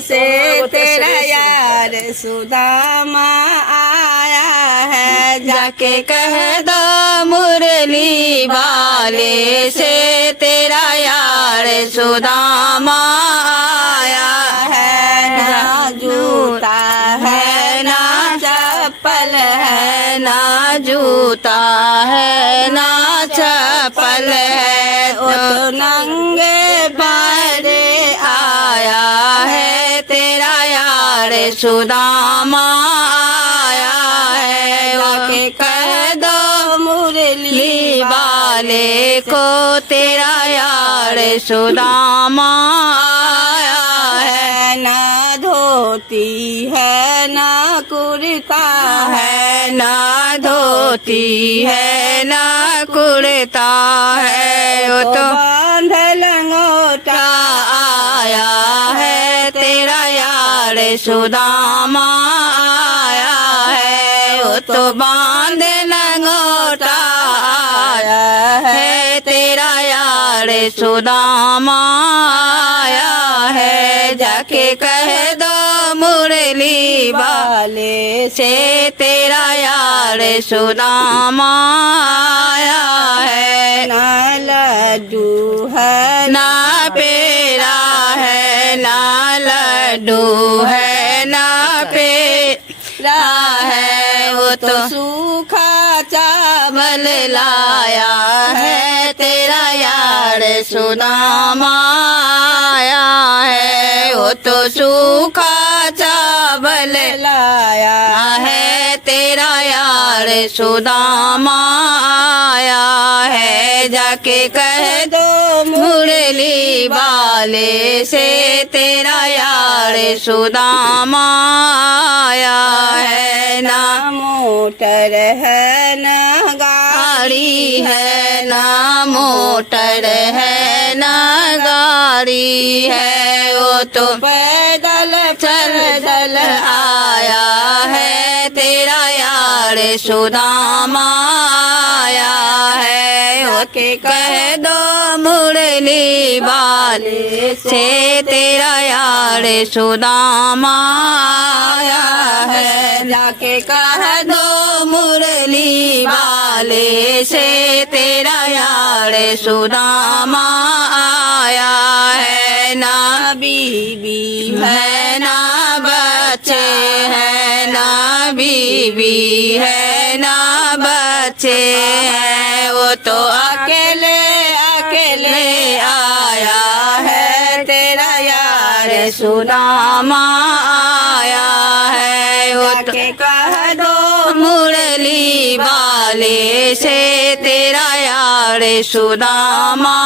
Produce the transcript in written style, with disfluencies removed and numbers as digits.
से तेरा यार सुदामा आया है। जाके कह दो मुरली वाले से तेरा यार सुदामा आया है। ना जूता है ना चप्पल है, ना जूता है ना चप्पल है, तो नंगे पैरे आया है तेरा यार सुदामा आया है। जाके कह दो मुरली वाले को तेरा यार सुदामा आया है। ना धोती है ना कुर्ता है, ना धोती है ना कुर्ता है, वो तो बांध लंगोटा आया है तेरा यार सुदामा आया है। वो तो बांध लंगोटा आया है तेरा यार सुदामा आया है। जाके कह दो मुरली वाले से तेरा यार सुदामा आया है। ना लड्डू है ना पेड़ा है, ना लड्डू है ना पेड़ा है, वो तो सूखा चावल लाया है तेरा यार सुदामा आया है। वो तो सूखा चावल लाया है तेरा यार सुदामा आया है। जाके कह दो मुरली वाले से तेरा यार सुदामा आया है। ना मोटर है ना गाड़ी है, ना मोटर है ना गाड़ी है, वो तो पैदल चल आया है तेरा यार सुदामा आया है। वो के कह दो मुरली वाले से तेरा यार सुदामा आया है। जाके कह दो मुरली वाले से तेरा यार सुदामा आया है। ना बीबी है ना बच्चे है, ना बीबी है ना बच्चे हैं, वो तो अकेले अकेले आया है तेरा यार सुदामा आया है। वो तो कह दो मुरली वाले से तेरा यार सुदामा